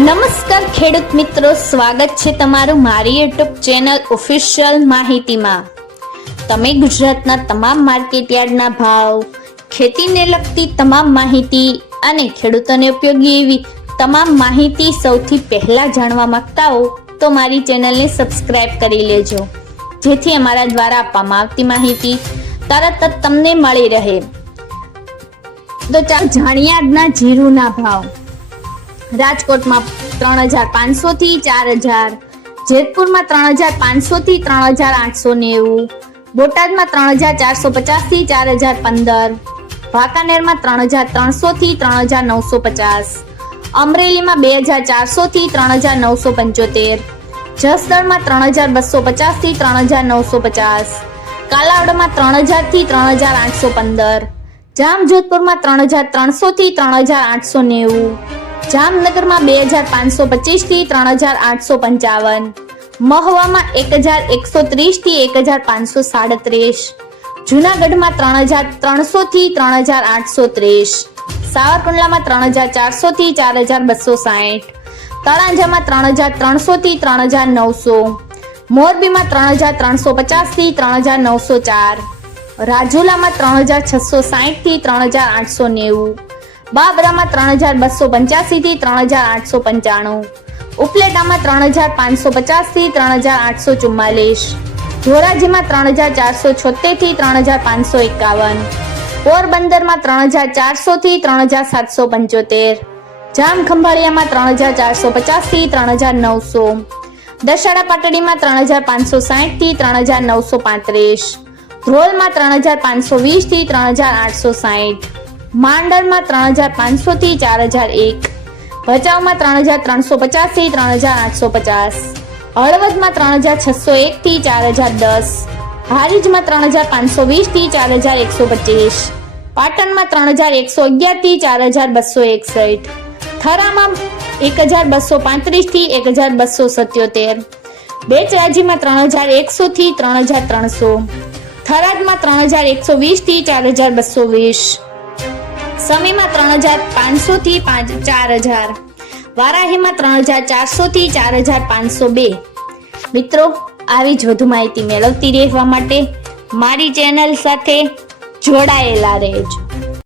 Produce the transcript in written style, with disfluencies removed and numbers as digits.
નમસ્કાર ખેડૂત મિત્રો, સ્વાગત છે તમારું મારી યુટ્યુબ ચેનલ ઓફિશિયલ માહિતીમાં। તમે ગુજરાતના તમામ માર્કેટયાર્ડના ભાવ, ખેતીને લગતી તમામ માહિતી અને ખેડૂતોને ઉપયોગી એવી તમામ માહિતી સૌથી પહેલા જાણવા માંગતા હો તો મારી ચેનલને સબસ્ક્રાઇબ કરી લેજો, જેથી અમારા દ્વારા આપવામાં આવતી માહિતી તરત જ તમને મળી રહે। તો ચાલો જાણીએ આજના જીરુના ભાવ। રાજકોટમાં 3500 થી 4000, જેતપુરમાં 3500 થી 3890, બોટાદમાં 3450 થી 4015, વાંકાનેરમાં 3300 થી 3950, અમરેલીમાં 2400 થી 3975, જસદણમાં 3250 થી 3950, કાલાવડમાં 3000 થી 3815, જામજોધપુરમાં 3300 થી 3890, જામનગરમાં 2525 થી 3855, મહુવામાં 1130 થી 1537, જૂનાગઢમાં 3300 થી 3830, સાવરકુંડલામાં 3400 થી 4260, તળાંજામાં 3300 થી 3900, મોરબીમાં 3350 થી 3904, રાજુલામાં 3660 થી 3890, બાબરામાં 3285 થી 3895, ઉપલેટામાં 3550 થી 3844, ધોરાજીમાં 3476 થી 3551, પોરબંદરમાં 3400 થી 3775, જામખંભાળિયામાં 3450 થી 3900, દશાડા પાટડીમાં 3560 થી 3935, ધ્રોલમાં 3520 થી 3860, માંડલમાં 3500 થી 4001, ભચાઉમાં 3350 થી 3850, હળવદમાં 3601 થી 4010, હારીજમાં 3520 થી 4125, પાટણમાં 3111 થી 4261, થરામાં 1235 થી 1277, બેચરાજીમાં 3100 થી 3300, થરાદમાં 3120 થી 4220, સમીમાં 3500 થી 4000, વારાહીમાં 3400 થી 4502। મિત્રો, આવી જ વધુ માહિતી મેળવતી રહેવા માટે મારી ચેનલ સાથે જોડાયેલા રહેજો।